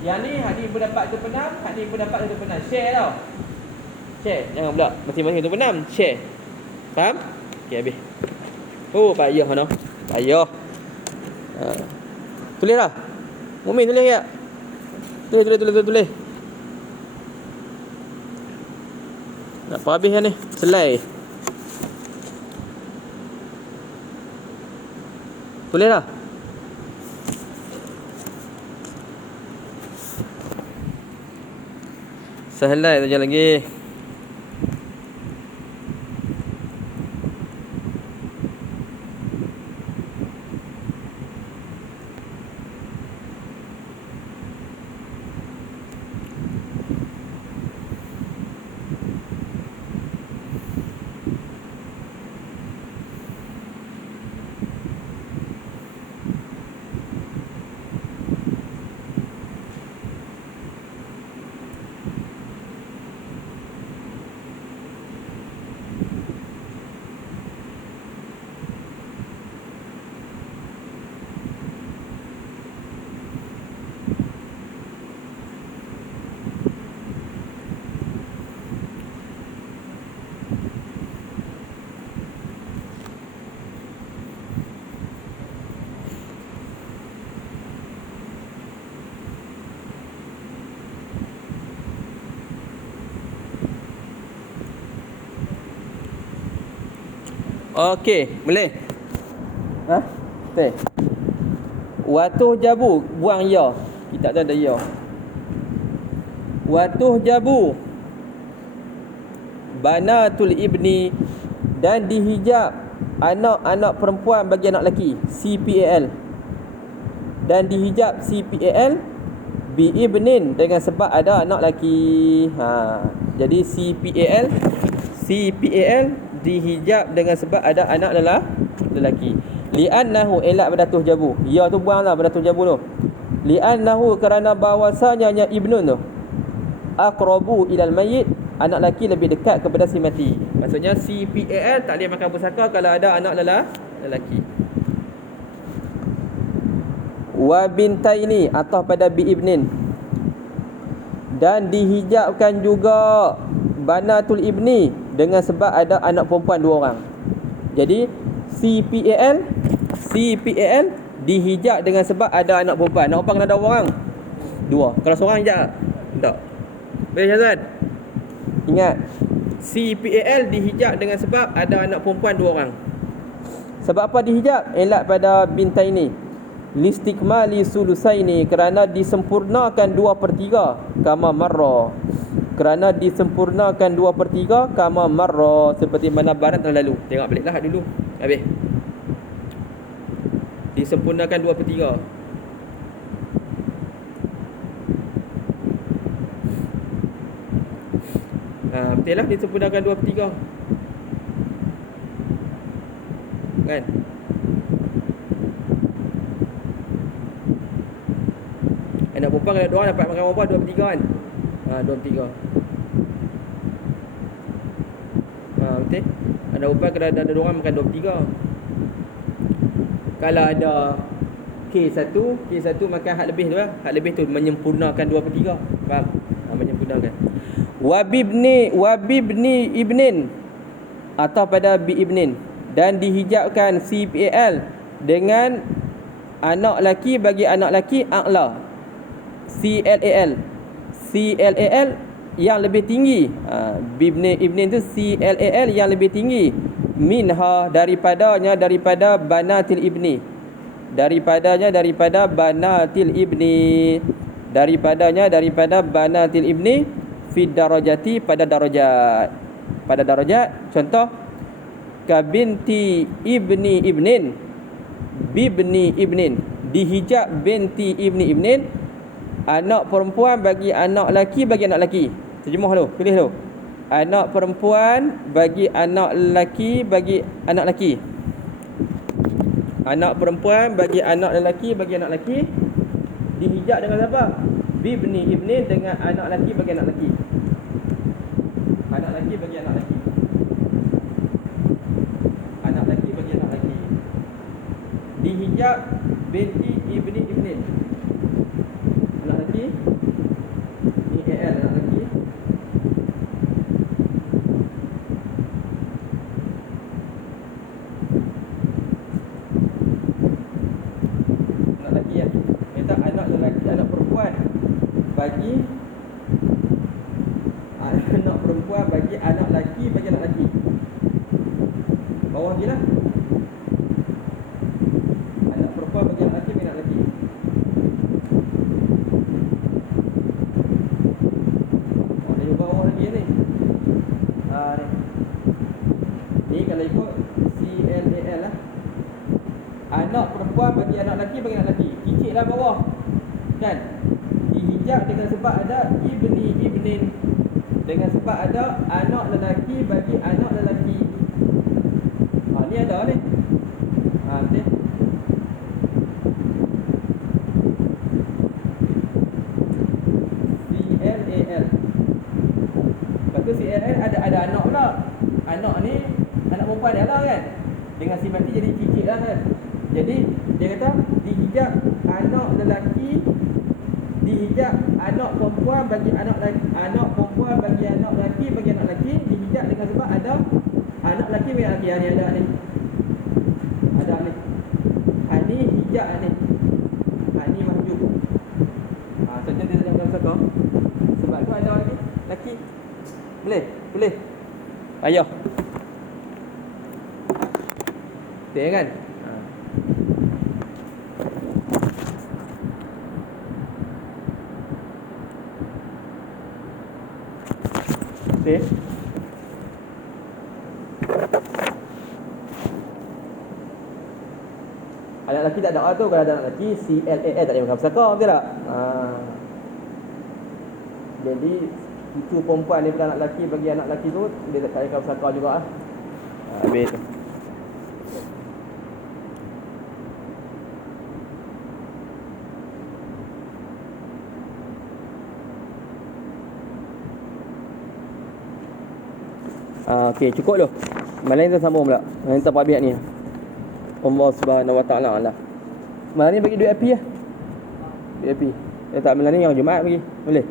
Yang ni hadis pun dapat 1/6, hadis pun dapat 1/6. Share tau. Share, jangan pula masing-masing 1/6. Share. Faham? Okey, habis. Payah mana? Payah. Tulis lah. Mukmin tulis tak? Tulis. Nak apa habis ni? Selai. Tulis lah. Sehelai saja lagi. Okey, boleh. Okey. Watuh jabu, buang ya. Kita tak ada ya. Watuh jabu banatul ibni dan dihijab anak-anak perempuan bagi anak lelaki, CPAL. Dan dihijab CPAL bi ibnin dengan sebab ada anak lelaki. Jadi CPAL dihijab dengan sebab ada anak lelaki. Li'annahu elak badatul jabu. Ya tu buanglah badatul jabu tu. Li'annahu kerana bahawasanya ibnun tu aqrabu ilal mayyit, anak lelaki lebih dekat kepada si mati. Maksudnya CPAL tak boleh makan pusaka kalau ada anak lelaki. Wa bintaini atau pada bi ibnin. Dan dihijabkan juga banatul ibni dengan sebab ada anak perempuan 2 orang. Jadi CPAL dihijab dengan sebab ada anak perempuan. Anak perempuan kena ada orang? 2. Kalau seorang hijab tak. Boleh Syazwan? Ingat, CPAL dihijab dengan sebab ada anak perempuan 2 orang. Sebab apa dihijab? Elak pada bintaini listikmali sulusaini, kerana disempurnakan 2/3 kama marra. Kerana disempurnakan 2/3 kama marra, seperti mana barat telah lalu. Tengok baliklah dulu. Habis. Disempurnakan 2/3. Betul lah, disempurnakan 2/3. Kan? Anak perempuan kalau 2 orang dapat makan perempuan 2/3 kan? 2/3. Betul? Anak perempuan kalau ada 2 orang makan 2/3. Kalau ada K1 makan hak lebih tu lah. Hak lebih tu menyempurnakan 2/3. Faham? Menyempurnakan mudahkan. Wabibni ibnin, atau pada bi ibnin, dan dihijabkan CPAL dengan anak laki bagi anak laki a'la, CLAL yang lebih tinggi. Bibni ibnin tu CLAL yang lebih tinggi, minha daripadanya, daripada banatil ibni, daripada banatil ibni, daripada banatil ibni, fid darajati, pada darajat. Contoh, kabinti ibni ibnin, bibni ibnin, dihijab binti ibni ibnin, anak perempuan bagi anak laki bagi anak laki. Terjemah dulu, pilih dulu. Anak perempuan bagi anak laki bagi anak laki. Anak perempuan bagi anak lelaki bagi anak laki, dihijab dengan siapa? Bibni ibnin, dengan anak laki bagi anak laki. Anak laki bagi anak laki. Anak laki bagi anak laki. Dihijab binti ibni ibnin. Anak laki. Ni AL anak laki. Anak laki ya. Kita anak lelaki, anak perempuan bagi anak perempuan bagi anak laki bagi anak laki. Bawah dia lah. Anak perempuan bagi anak laki bagi anak laki. Dari bawah lagi ni. Ni. Ni kalau ikut CLAL lah. Anak perempuan bagi anak laki bagi anak laki. Kicik lah bawah. Kan? Dihijab dengan sebab ada ibni ibnin, dengan sebab ada anak lelaki bagi anak lelaki. Ni ada ni. Betul. CLAL. Lepas tu CLAL ada anak pula. Anak ni anak perempuan dia lah kan. Dengan si mati jadi cicit lah kan. Jadi dia kata dihijab anak lelaki, dihijab anak perempuan bagi anak lelaki, anak perempuan bagi anak lelaki bagi anak lelaki, dihijab dengan sebab ada anak lelaki bagi anak lelaki. Ni ada ni. Ada ni. Ni hijab ni. Ni mahjub. Saja dia jangan saka. Sebab tu ada lagi lelaki. Boleh. Ayah. Betul kan? Betul. Anak lelaki tak ada tu, kalau ada anak lelaki CLAL tak ada makan pesaka, betul tak? Jadi cucu perempuan daripada anak lelaki bagi anak lelaki tu, dia tak ada makan pesaka juga lah. Habis tu. Okey, cukup tu. Malam ni kita sambung pula. Malam kita pabiat ni. Allah Subhanahu Wa Taala lah. Malam ni bagi duit api lah. Duit api. Tak malam ni yang Jumaat bagi. Boleh.